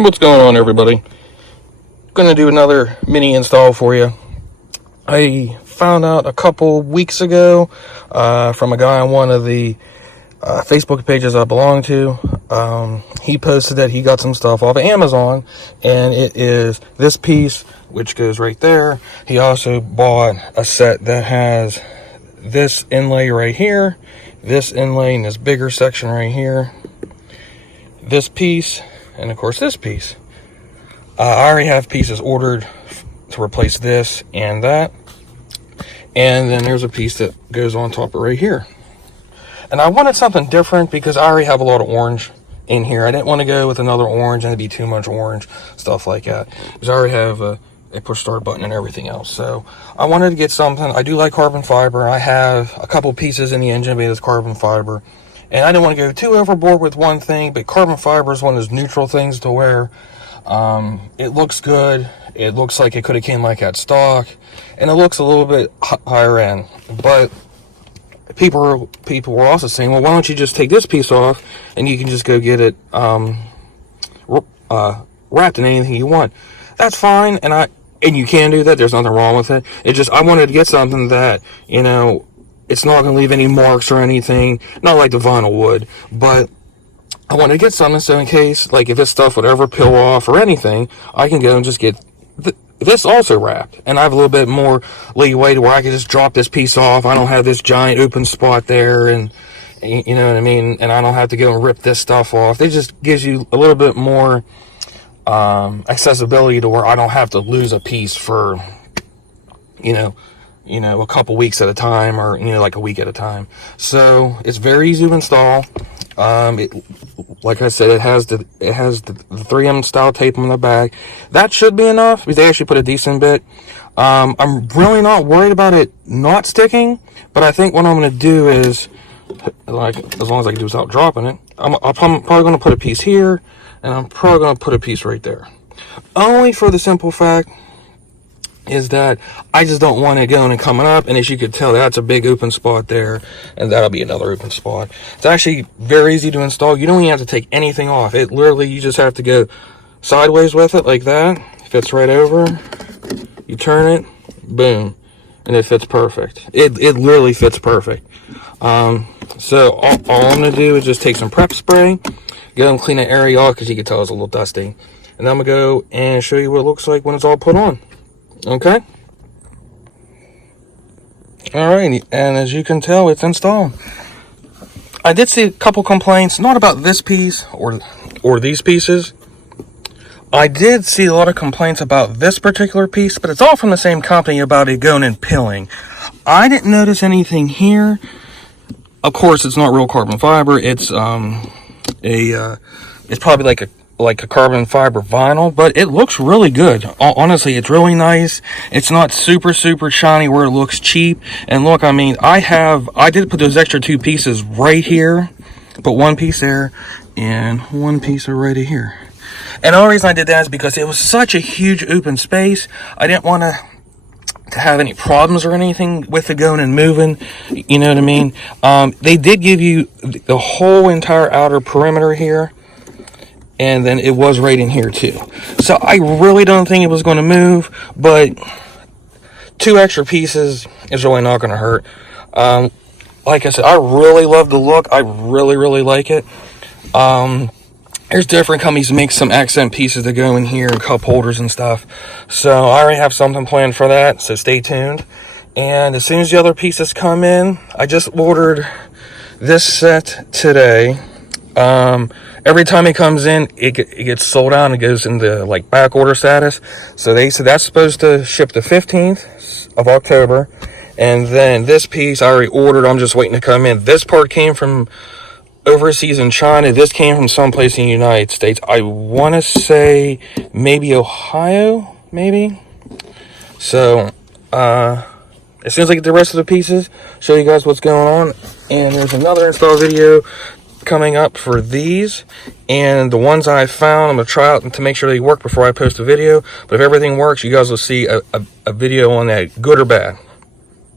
What's going on, everybody? Gonna do another mini install for you. I found out a couple weeks ago from a guy on one of the Facebook pages I belong to. He posted that he got some stuff off of Amazon, and it is this piece, which goes right there. He also bought a set that has this inlay right here, this inlay in this bigger section right here, this piece, and of course this piece. I already have pieces ordered to replace this and that, and then there's a piece that goes on top of right here. And I wanted something different because I already have a lot of orange in here. I didn't want to go with another orange and it'd be too much orange, stuff like that, because I already have a push start button and everything else. So I wanted to get something. I do like carbon fiber. I have a couple pieces in the engine bay that's carbon fiber, and I didn't want to go too overboard with one thing, but carbon fiber is one of those neutral things to where it looks good. It looks like it could have came like at stock, and it looks a little bit higher end. But people were also saying, well, why don't you just take this piece off and you can just go get it wrapped in anything you want. That's fine, and you can do that. There's nothing wrong with it. It just, I wanted to get something that, you know, it's not going to leave any marks or anything, not like the vinyl would, but I want to get something so in case, like, if this stuff would ever peel off or anything, I can go and just get this also wrapped. And I have a little bit more leeway to where I can just drop this piece off. I don't have this giant open spot there, and you know what I mean? And I don't have to go and rip this stuff off. It just gives you a little bit more accessibility to where I don't have to lose a piece for, you know, a couple weeks at a time, or, you know, like a week at a time. So it's very easy to install. Like I said, it has the 3M style tape on the back. That should be enough because they actually put a decent bit. I'm really not worried about it not sticking, but I think what I'm going to do is, like, as long as I can do without dropping it, I'm probably going to put a piece here, and I'm probably going to put a piece right there. Only for the simple fact is that I just don't want it going and coming up, and as you could tell, that's a big open spot there, and that'll be another open spot. It's actually very easy to install. You don't even have to take anything off. It literally, you just have to go sideways with it like that. It fits right over. You turn it, boom, and it fits perfect. It literally fits perfect. So all I'm gonna do is just take some prep spray, go and clean the area off because you can tell it's a little dusty, and then I'm gonna go and show you what it looks like when it's all put on. Okay. Alrighty, and as you can tell, it's installed. I did see a couple complaints, not about this piece or these pieces. I did see a lot of complaints about this particular piece, but it's all from the same company about it going and pilling. I didn't notice anything here. Of course, it's not real carbon fiber. It's it's probably like a carbon fiber vinyl, but it looks really good. Honestly, it's really nice. It's not super shiny where it looks cheap. And look, I mean, I did put those extra two pieces right here, put one piece there and one piece right here. And the only reason I did that is because it was such a huge open space. I didn't want to have any problems or anything with it going and moving, you know what I mean? They did give you the whole entire outer perimeter here, and then it was right in here too. So I really don't think it was going to move, but two extra pieces is really not going to hurt. Like I said, I really love the look. I really like it. There's different companies that make some accent pieces that go in here and cup holders and stuff. So I already have something planned for that, so stay tuned. And as soon as the other pieces come in, I just ordered this set today. Every time it comes in, it gets sold out and it goes into like back order status. So they said that's supposed to ship the 15th of October. And then this piece I already ordered. I'm just waiting to come in. This part came from overseas in China. This came from someplace in the United States. I want to say maybe Ohio, maybe. So, as soon as I get the rest of the pieces, show you guys what's going on. And there's another install video coming up for these, and the ones I found, I'm gonna try out to make sure they work before I post a video. But if everything works, you guys will see a video on that, good or bad.